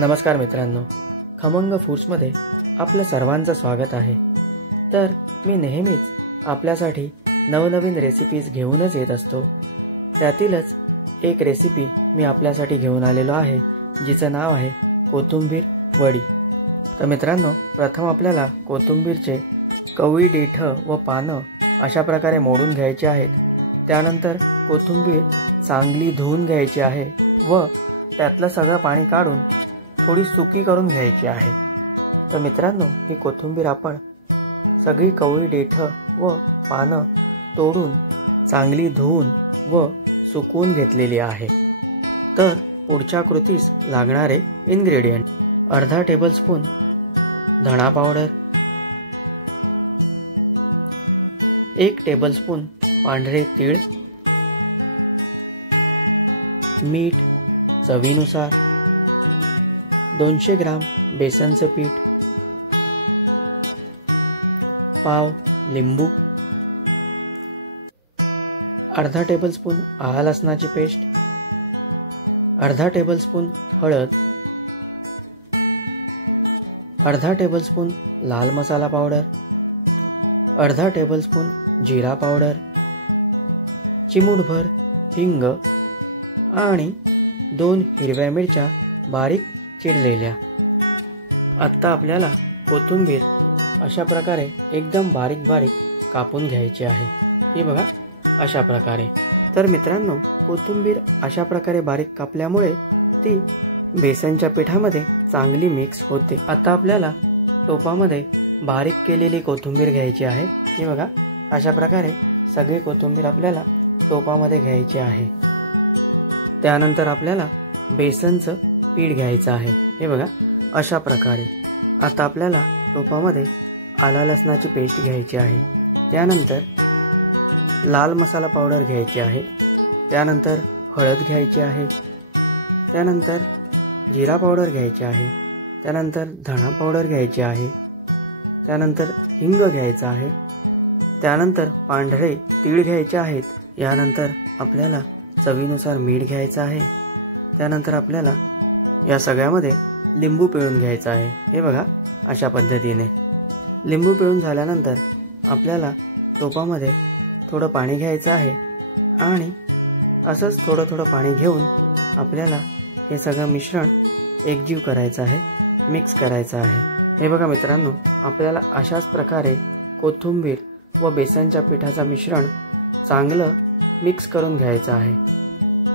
नमस्कार मित्रांनो, खमंग फूड्समध्ये आपलं सर्वांचं स्वागत आहे। तर मी नेहमीच आपल्यासाठी नवनवीन रेसिपीज घेऊनच येत असतो। त्यातीलच एक रेसिपी मी आपल्यासाठी घेऊन आलेलो आहे, जिचं नाव आहे कोथिंबीर वडी। तर मित्रांनो, प्रथम आपल्याला कोथिंबीरचे कवळी देठं व पानं अशा प्रकारे मोडून घ्यायचे आहेत। त्यानंतर कोथिंबीर चांगली धुवून घ्यायची आहे व त्यातलं सगळं पाणी काढून थोडी सुकी करून घ्यायची आहे। तर मित्रांनो, ही कोथिंबीर आपण सगळी कवळी देठं व पानं तोडून चांगली धुवून व सुकवून घेतलेली आहे। तर पुढच्या कृतीस लागणारे इन्ग्रेडियंट: अर्धा टेबलस्पून धणा पावडर, 1 टेबलस्पून पांढरे तीळ, मीठ चवीनुसार, 200 ग्राम बेसनचं पीठ, पाव लिंबू, अर्धा टेबलस्पून आलं लसणाची पेस्ट, अर्धा टेबलस्पून हळद, अर्धा टेबलस्पून लाल मसाला पावडर, अर्धा टेबलस्पून जीरा पावडर, चिमूटभर हिंग आणि 2 हिरव्या मिरच्या बारीक चिरलेल्या। आता आपल्याला कोथिंबीर अशा प्रकारे एकदम बारीक बारीक कापून घ्यायची आहे। हे बघा, अशा प्रकारे। तर मित्रांनो, कोथिंबीर अशा प्रकारे बारीक कापल्यामुळे ती बेसनच्या पिठामध्ये चांगली मिक्स होते। आता आपल्याला टोपामध्ये बारीक केलेली कोथिंबीर घ्यायची आहे। हे बघा, अशा प्रकारे सगळी कोथिंबीर आपल्याला टोपामध्ये घ्यायची आहे। त्यानंतर आपल्याला बेसनचं पीठ घ्यायचं आहे। हे बघा, अशा प्रकारे। आता आपल्याला टोपामध्ये आलं लसणाची पेस्ट घ्यायची आहे। त्यानंतर लाल मसाला पावडर घ्यायची आहे। त्यानंतर हळद घ्यायची आहे। त्यानंतर जीरा पावडर घ्यायची आहे। त्यानंतर धणा पावडर घ्यायची आहे। त्यानंतर हिंग घ्यायचा आहे। त्यानंतर पांढरे तीळ घ्यायचे आहेत। यानंतर आपल्याला चवीनुसार मीठ घ्यायचं आहे। त्यानंतर आपल्याला या सगळ्यामध्ये लिंबू पिळून घ्यायचा आहे। हे बघा, अशा पद्धतीने। लिंबू पिळून झाल्यानंतर आपल्याला टोपामध्ये थोडं पाणी घ्यायचं आहे आणि असंच थोडं थोडं पाणी घेऊन आपल्याला हे सगळं मिश्रण एकजीव करायचं आहे, मिक्स करायचं आहे। हे बघा मित्रांनो, आपल्याला अशाच प्रकारे कोथिंबीर व बेसनच्या पिठाचं मिश्रण चांगलं मिक्स करून घ्यायचं आहे।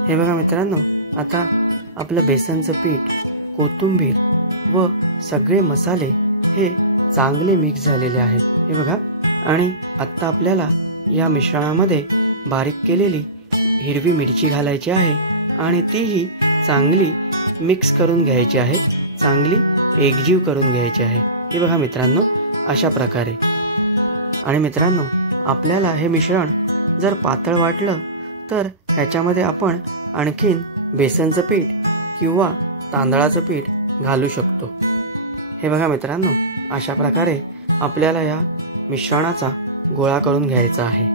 हे बघा मित्रांनो, आता आपलं बेसनचं पीठ, कोथिंबीर व सगळे मसाले हे चांगले मिक्स झालेले आहेत। हे बघा, आणि आता आपल्याला या मिश्रणामध्ये बारीक केलेली हिरवी मिरची घालायची आहे आणि तीही चांगली मिक्स करून घ्यायची आहे, चांगली एकजीव करून घ्यायची आहे। हे बघा मित्रांनो, अशा प्रकारे। आणि मित्रांनो, आपल्याला हे मिश्रण जर पातळ वाटलं तर ह्याच्यामध्ये आपण आणखीन बेसनचं पीठ किंवा तांदळाचं पीठ घालू शकतो। हे बघा मित्रांनो, अशा प्रकारे आपल्याला या मिश्रणाचा गोळा करून घ्यायचा आहे।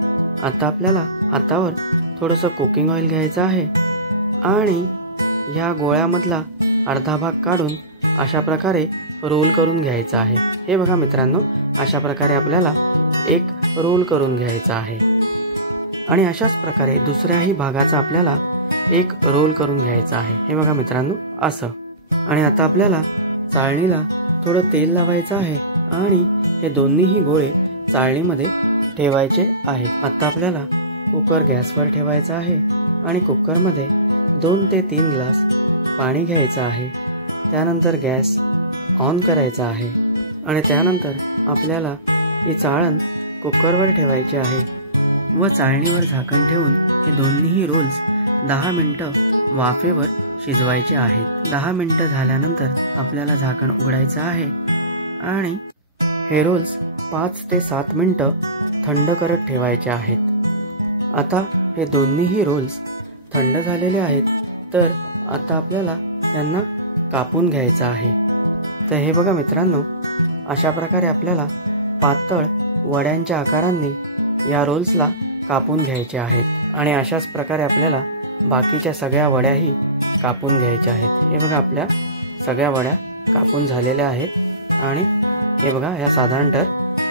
आता आपल्याला हातावर थोडंसं कुकिंग ऑइल घ्यायचं आहे आणि या गोळ्यामधला अर्धा भाग काढून अशा प्रकारे रोल करून घ्यायचा आहे। हे बघा मित्रांनो, अशा प्रकारे आपल्याला एक रोल करून घ्यायचा आहे आणि अशाच प्रकारे दुसऱ्याही भागाचा आपल्याला एक रोल करून घ्यायचा आहे। हे बघा मित्रांनो, असं। आणि आता आपल्याला चाळणीला थोडं तेल लावायचं आहे आणि हे दोन्हीही गोळे चाळणीमध्ये ठेवायचे आहेत। आता आपल्याला कुकर गॅसवर ठेवायचा आहे आणि कुकरमध्ये 2 ते 3 ग्लास पाणी घ्यायचं आहे। त्यानंतर गॅस ऑन करायचा आहे आणि त्यानंतर आपल्याला ही चाळण कुकरवर ठेवायची आहे व चाळणीवर झाकण ठेवून हे दोन्हीही रोल्स 10 मिनिटं वाफेवर शिजवायचे आहेत। 10 मिनिटं झाल्यानंतर आपल्याला झाकण उघडायचं आहे आणि हे रोल्स 5 ते 7 मिनिटं थंड करत ठेवायचे आहेत। आता हे दोन्हीही रोल्स थंड झालेले आहेत, तर आता आपल्याला यांना कापून घ्यायचं आहे। तर हे बघा मित्रांनो, अशा प्रकारे आपल्याला पातळ वड्यांच्या आकारांनी या रोल्सला कापून घ्यायचे आहेत आणि अशाच प्रकारे आपल्याला बाकीच्या सगळ्या वड्याही कापून घ्यायच्या आहेत। हे बघा, आपल्या सगळ्या वड्या कापून झालेल्या आहेत आणि हे बघा या साधारणतः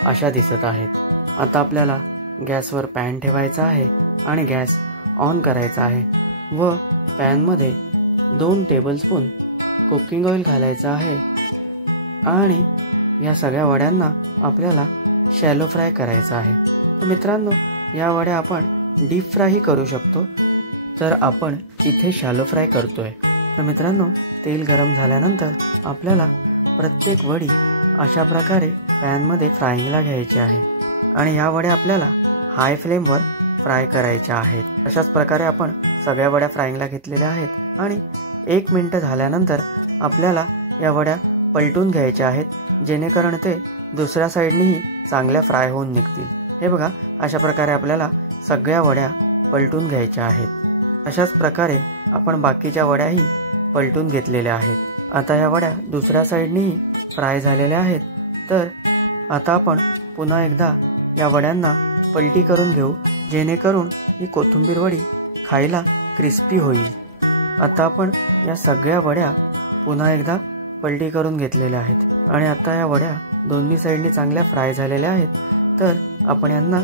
अशा दिसत आहेत। आता आपल्याला गॅसवर पॅन ठेवायचा आहे आणि गॅस ऑन करायचा आहे व पॅनमध्ये 2 टेबलस्पून कुकिंग ऑइल घालायचं आहे आणि या सगळ्या वड्यांना आपल्याला शॅलो फ्राय करायचं आहे। तर मित्रांनो, या वड्या आपण डीप फ्रायही करू शकतो, तर आपण इथे शॅलो फ्राय करतोय। तर मित्रांनो, तेल गरम झाल्यानंतर आपल्याला प्रत्येक वडी अशा प्रकारे पॅनमध्ये फ्राईंगला घ्यायची आहे आणि या वड्या आपल्याला हाय फ्लेमवर फ्राय करायच्या आहेत। अशाच प्रकारे आपण सगळ्या वड्या फ्राईंगला घेतलेल्या आहेत आणि 1 मिनिट झाल्यानंतर आपल्याला या वड्या पलटून घ्यायच्या आहेत, जेणेकरून ते दुसऱ्या साईडनेही चांगल्या फ्राय होऊन निघतील। हे बघा, अशा प्रकारे आपल्याला सगळ्या वड्या पलटून घ्यायच्या आहेत। अशाच प्रकारे आपण बाकीच्या वड्याही पलटून घेतलेल्या आहेत। आता या वड्या दुसऱ्या साईडनेही फ्राय झालेल्या आहेत, तर आता आपण पुन्हा एकदा या वड्यांना पलटी करून घेऊ, जेणेकरून ही कोथिंबीर वडी खायला क्रिस्पी होईल। आता आपण या सगळ्या वड्या पुन्हा एकदा पलटी करून घेतलेल्या आहेत आणि आता या वड्या दोन्ही साईडनी चांगल्या फ्राय झालेल्या आहेत, तर आपण यांना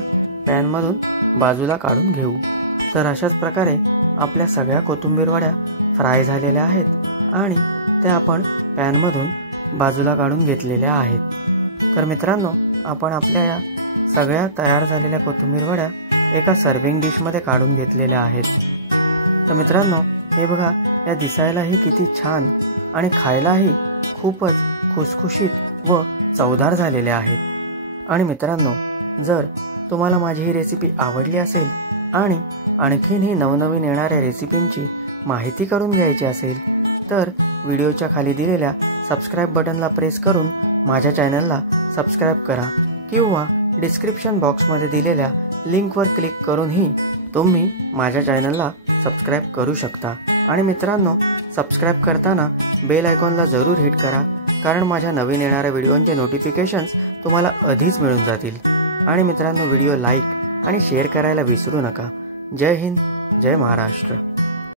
पॅनमधून बाजूला काढून घेऊ। तर अशाच प्रकारे आपल्या सगळ्या कोथिंबीर वड्या फ्राय झालेल्या आहेत आणि त्या आपण पॅनमधून बाजूला काढून घेतलेल्या आहेत। तर मित्रांनो, आपण आपल्या या सगळ्या तयार झालेल्या कोथिंबीर वड्या एका सर्विंग डिशमध्ये काढून घेतलेल्या आहेत। तर मित्रांनो, हे बघा, या दिसायलाही किती छान आणि खायलाही खूपच खुसखुशीत व चवदार झालेल्या आहेत। आणि मित्रांनो, जर तुम्हाला माझी ही रेसिपी आवडली असेल आणि आणखीनही नवनवीन येणाऱ्या रेसिपींची माहिती करून घ्यायची असेल, तर व्हिडिओच्या खाली दिलेल्या सबस्क्राईब बटनला प्रेस करून माझ्या चॅनलला सबस्क्राईब करा किंवा डिस्क्रिप्शन बॉक्समध्ये दिलेल्या लिंकवर क्लिक करूनही तुम्ही माझ्या चॅनलला सबस्क्राईब करू शकता। आणि मित्रांनो, सबस्क्राईब करताना बेल आयकॉनला जरूर हिट करा, कारण माझ्या नवीन येणाऱ्या व्हिडिओंचे नोटिफिकेशन्स तुम्हाला आधीच मिळून जातील। आणि मित्रांनो, व्हिडिओ लाईक आणि शेअर करायला विसरू नका। जय हिंद, जय महाराष्ट्र।